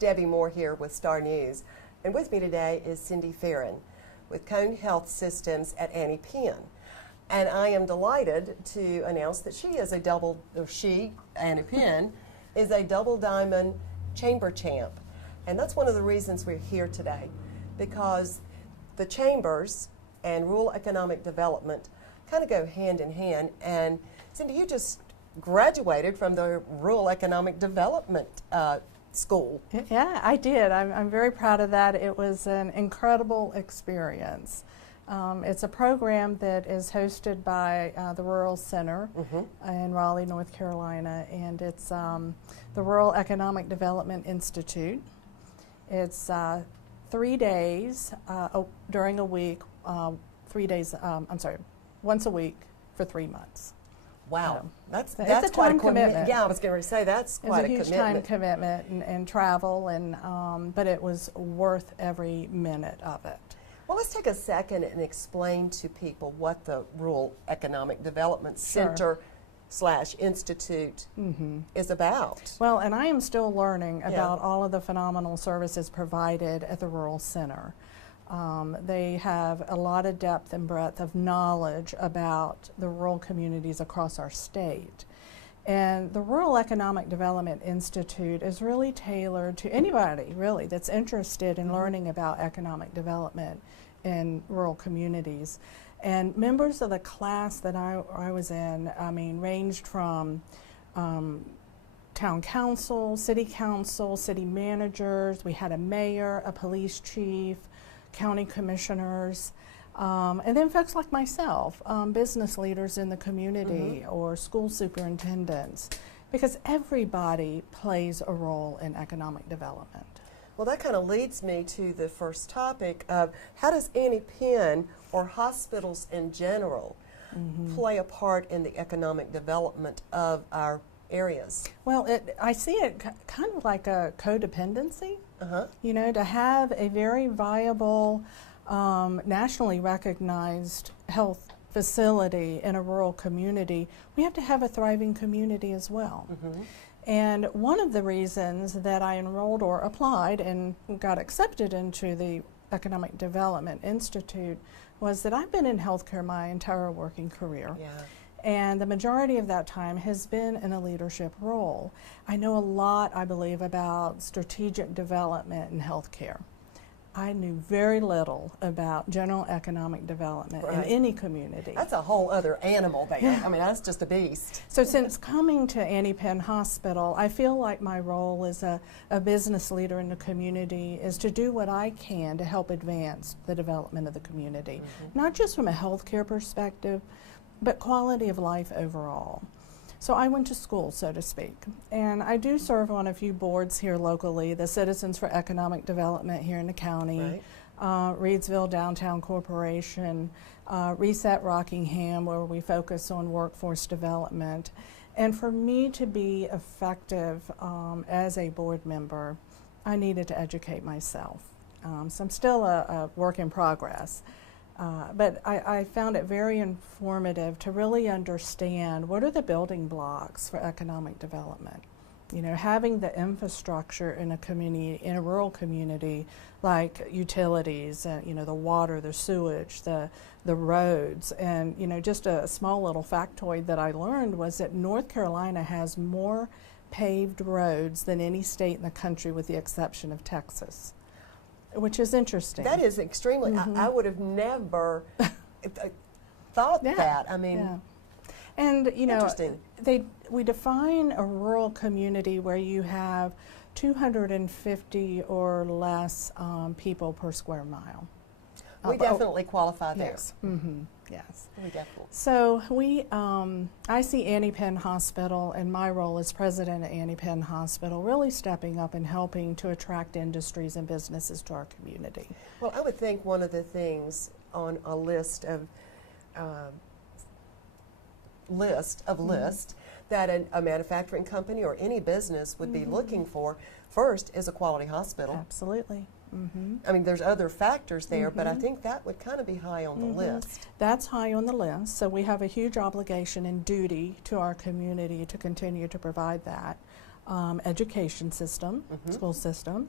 Debbie Moore here with Star News, and with me today is Cindy Farrand with Cone Health Systems at Penn. And I am delighted to announce that Annie Penn, is a double diamond chamber champ. And that's one of the reasons we're here today, because the chambers and rural economic development kind of go hand in hand. And Cindy, you just graduated from the Rural Economic Development School. Yeah, I did. I'm very proud of that. It was an incredible experience. It's a program that is hosted by the Rural Center in Raleigh, North Carolina, and it's the Rural Economic Development Institute. It's 3 days during a week, 3 days, once a week for 3 months. Wow, that's quite a time commitment. Yeah, I was going to say that's quite a commitment. It's a huge time commitment and travel, and but it was worth every minute of it. Well, let's take a second and explain to people what the Rural Economic Development Center / Institute is about. Well, and I am still learning about all of the phenomenal services provided at the Rural Center. They have a lot of depth and breadth of knowledge about the rural communities across our state. And the Rural Economic Development Institute is really tailored to anybody, really, that's interested in learning about economic development in rural communities. And members of the class that I was in, ranged from town council, city managers. We had a mayor, a police chief, county commissioners, and then folks like myself, business leaders in the community or school superintendents, because everybody plays a role in economic development. Well, that kind of leads me to the first topic of how does Penn or hospitals in general play a part in the economic development of our areas? Well, I see it kind of like a codependency. You know, to have a very viable, nationally recognized health facility in a rural community, we have to have a thriving community as well. And one of the reasons that I enrolled or applied and got accepted into the Economic Development Institute was that I've been in healthcare my entire working career. And the majority of that time has been in a leadership role. I know a lot, I believe, about strategic development in healthcare. I knew very little about general economic development in any community. That's a whole other animal there. I mean, that's just a beast. So since coming to Penn Hospital, I feel like my role as a business leader in the community is to do what I can to help advance the development of the community, not just from a healthcare perspective, but quality of life overall. So I went to school, so to speak, and I do serve on a few boards here locally, the Citizens for Economic Development here in the county, Reedsville Downtown Corporation, Reset Rockingham, where we focus on workforce development. And for me to be effective as a board member, I needed to educate myself. So I'm still a work in progress. But I found it very informative to really understand what are the building blocks for economic development. You know, having the infrastructure in a community, in a rural community, like utilities, you know, the water, the sewage, the roads, and you know, just a small little factoid that I learned was that North Carolina has more paved roads than any state in the country, with the exception of Texas. Which is interesting. That is extremely, I would have never thought that. I mean, and you know, we define a rural community where you have 250 or less people per square mile. We definitely qualify there. Yes. Yes. We definitely. So I see Penn Hospital, and my role as president of Penn Hospital, really stepping up and helping to attract industries and businesses to our community. Well, I would think one of the things on a list of that a manufacturing company or any business would be looking for first is a quality hospital. Absolutely. I mean, there's other factors there, but I think that would kind of be high on the list. That's high on the list, so we have a huge obligation and duty to our community to continue to provide that. education system, school system,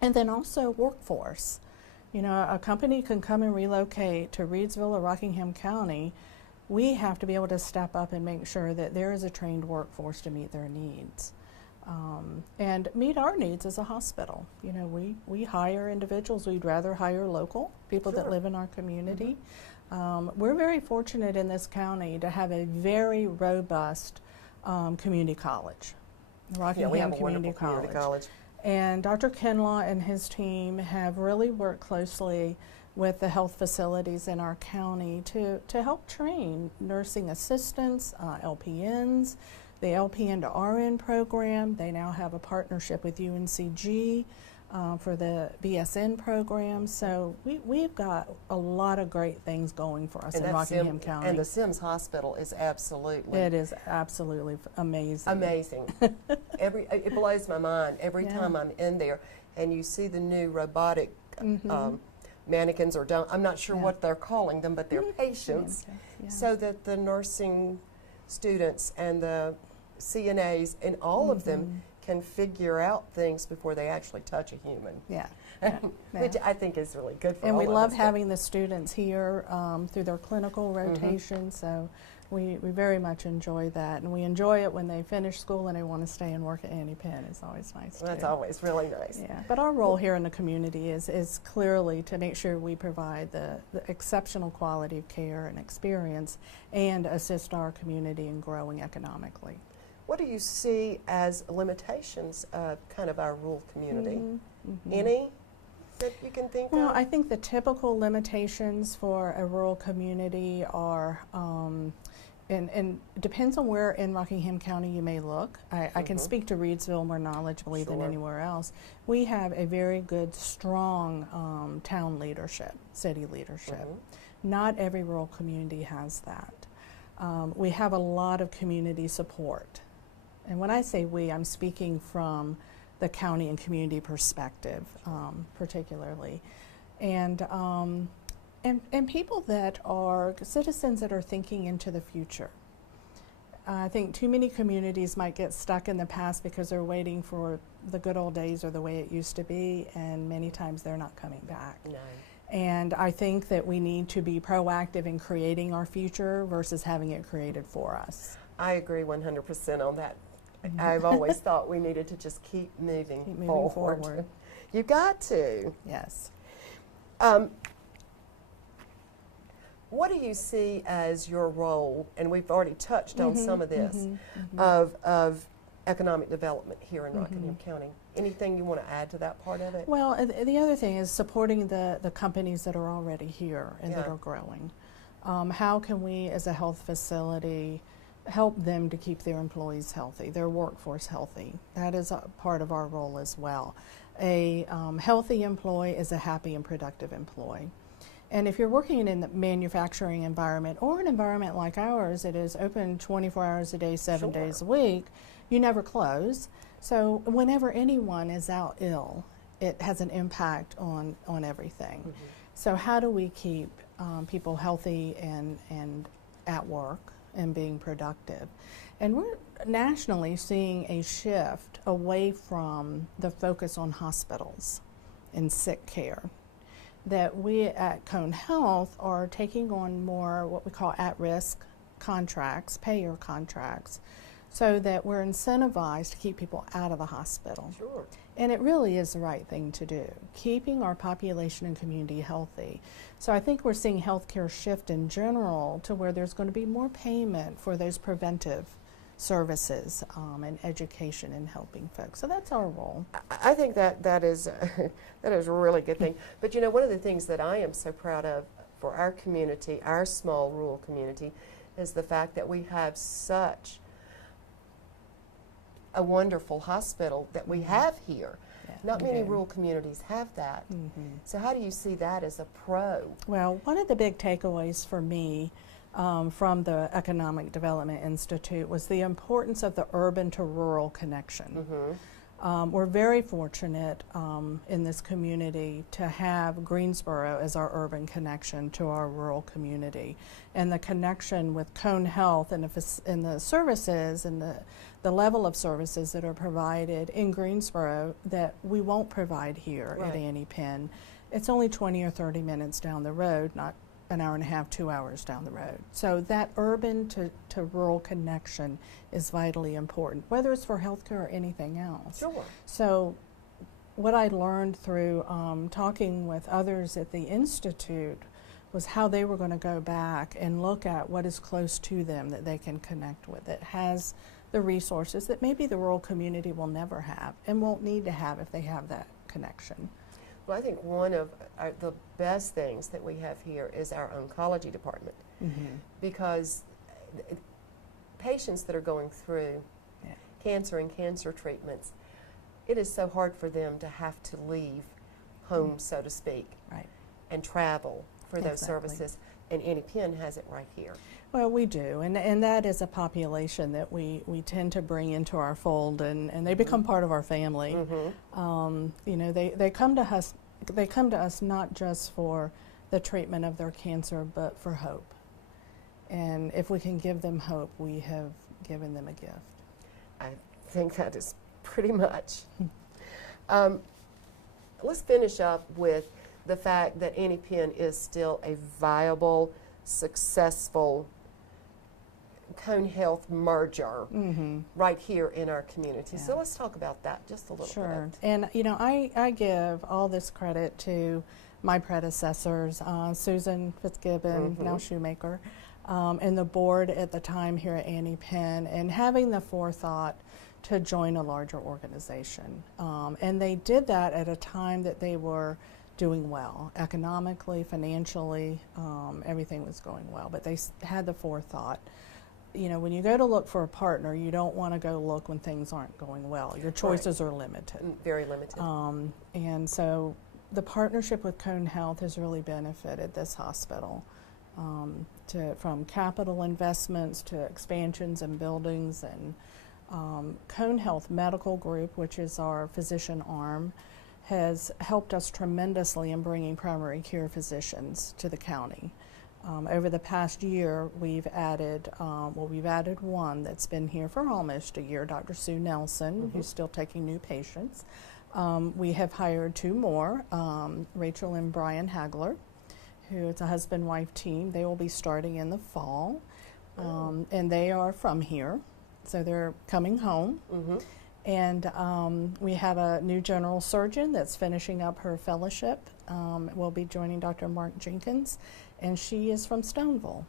and then also workforce. You know, a company can come and relocate to Reidsville or Rockingham County. We have to be able to step up and make sure that there is a trained workforce to meet their needs. And meet our needs as a hospital. You know, we hire individuals. We'd rather hire local people that live in our community. We're very fortunate in this county to have a very robust community college, Rockingham Community College. And Dr. Kinlaw and his team have really worked closely with the health facilities in our county to help train nursing assistants, LPNs, the LPN to RN program. They now have a partnership with UNCG for the BSN program. So we've got a lot of great things going for us in Rockingham County. And the Sims Hospital is absolutely. It is absolutely amazing. Amazing. It blows my mind every time I'm in there and you see the new robotic mannequins, or I'm not sure what they're calling them, but they're patients, so that the nursing students and the CNAs and all of them can figure out things before they actually touch a human. Which I think is really good for all of us. And we love having the students here through their clinical rotation, so we very much enjoy that. And we enjoy it when they finish school and they want to stay and work at Annie Penn. It's always nice. That's always really nice. Yeah, but our role here in the community is clearly to make sure we provide the exceptional quality of care and experience and assist our community in growing economically. What do you see as limitations of kind of our rural community? Any that you can think of? Well, I think the typical limitations for a rural community are, and it depends on where in Rockingham County you may look. I can speak to Reidsville more knowledgeably than anywhere else. We have a very good, strong town leadership, city leadership. Not every rural community has that. We have a lot of community support. And when I say we, I'm speaking from the county and community perspective, particularly. And people that are citizens that are thinking into the future. I think too many communities might get stuck in the past because they're waiting for the good old days or the way it used to be, and many times they're not coming back. No. And I think that we need to be proactive in creating our future versus having it created for us. I agree 100% on that. I've always thought we needed to just keep moving forward. You've got to. Yes. What do you see as your role, and we've already touched on some of this, of economic development here in Rockingham County? Anything you want to add to that part of it? Well, the other thing is supporting the companies that are already here and that are growing. How can we as a health facility help them to keep their employees healthy, their workforce healthy? That is a part of our role as well. A healthy employee is a happy and productive employee. And if you're working in the manufacturing environment or an environment like ours, it is open 24 hours a day, 7 days a week, you never close. So whenever anyone is out ill, it has an impact on everything. So how do we keep people healthy and at work and being productive? And we're nationally seeing a shift away from the focus on hospitals and sick care. That we at Cone Health are taking on more what we call at-risk contracts, payer contracts, so that we're incentivized to keep people out of the hospital. Sure. And it really is the right thing to do, keeping our population and community healthy. So I think we're seeing healthcare shift in general to where there's going to be more payment for those preventive services and education and helping folks. So that's our role. I think that is that is a really good thing. But you know, one of the things that I am so proud of for our community, our small rural community, is the fact that we have such a wonderful hospital that we have here. Not many rural communities have that. So how do you see that as a pro? Well, one of the big takeaways for me from the Economic Development Institute was the importance of the urban to rural connection. We're very fortunate in this community to have Greensboro as our urban connection to our rural community, and the connection with Cone Health and the services and the level of services that are provided in Greensboro that we won't provide here Right. at Annie Penn. It's only 20 or 30 minutes down the road, not an hour and a half, 2 hours down the road. So that urban to rural connection is vitally important, whether it's for healthcare or anything else. Sure. So what I learned through talking with others at the Institute was how they were going to go back and look at what is close to them that they can connect with. It has the resources that maybe the rural community will never have and won't need to have if they have that connection. Well, I think one of the best things that we have here is our oncology department, because patients that are going through cancer and cancer treatments, it is so hard for them to have to leave home, so to speak, and travel for those services. And Annie Penn has it right here. Well, we do, and that is a population that we tend to bring into our fold, and they become part of our family. You know, they come to us. They come to us not just for the treatment of their cancer, but for hope. And if we can give them hope, we have given them a gift. I think that is pretty much. Let's finish up with the fact that Annie Penn is still a viable, successful Cone Health merger right here in our community. So let's talk about that just a little bit. And you know, I give all this credit to my predecessors, Susan Fitzgibbon, now Shoemaker, and the board at the time here at Annie Penn, and having the forethought to join a larger organization. And they did that at a time that they were doing well, economically, financially, everything was going well, but they had the forethought. You know, when you go to look for a partner, you don't want to go look when things aren't going well. Your choices are limited. Very limited. And so the partnership with Cone Health has really benefited this hospital, from capital investments to expansions and buildings. And Cone Health Medical Group, which is our physician arm, has helped us tremendously in bringing primary care physicians to the county. Over the past year, we've added one that's been here for almost a year, Dr. Sue Nelson, who's still taking new patients. We have hired 2 more, Rachel and Brian Hagler, who is a husband-wife team. They will be starting in the fall, and they are from here, so they're coming home. And we have a new general surgeon that's finishing up her fellowship. We'll be joining Dr. Mark Jenkins, and she is from Stoneville.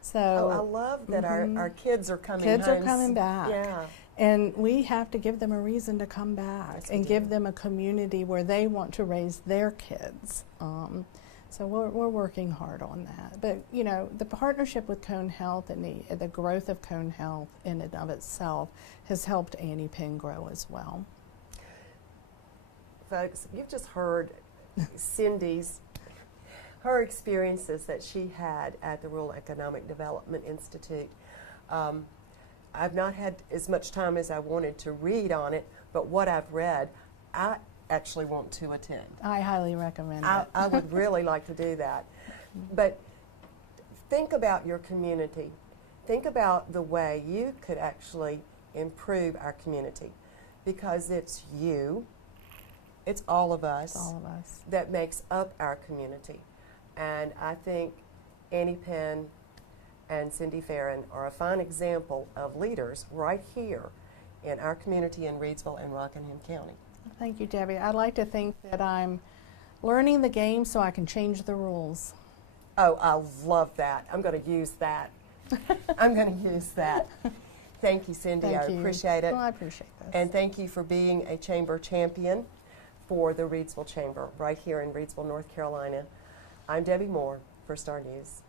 So I love that our kids are coming Kids home. are coming back. Yeah. And we have to give them a reason to come back and give them a community where they want to raise their kids. So we're working hard on that. But, you know, the partnership with Cone Health and the growth of Cone Health in and of itself has helped Annie Penn grow as well. Folks, you've just heard Cindy's, her experiences that she had at the Rural Economic Development Institute. I've not had as much time as I wanted to read on it, but what I've read, I actually want to attend. I highly recommend it. I would really like to do that. But think about your community. Think about the way you could actually improve our community, because it's you, it's all of us, that makes up our community. And I think Annie Penn and Cindy Farrand are a fine example of leaders right here in our community in Reidsville and Rockingham County. Thank you, Debbie. I'd like to think that I'm learning the game so I can change the rules. Oh, I love that. I'm going to use that. I'm going to use that. Thank you, Cindy. Thank I you. appreciate it. Well, I appreciate this. And thank you for being a chamber champion for the Reidsville Chamber right here in Reidsville, North Carolina. I'm Debbie Moore for Star News.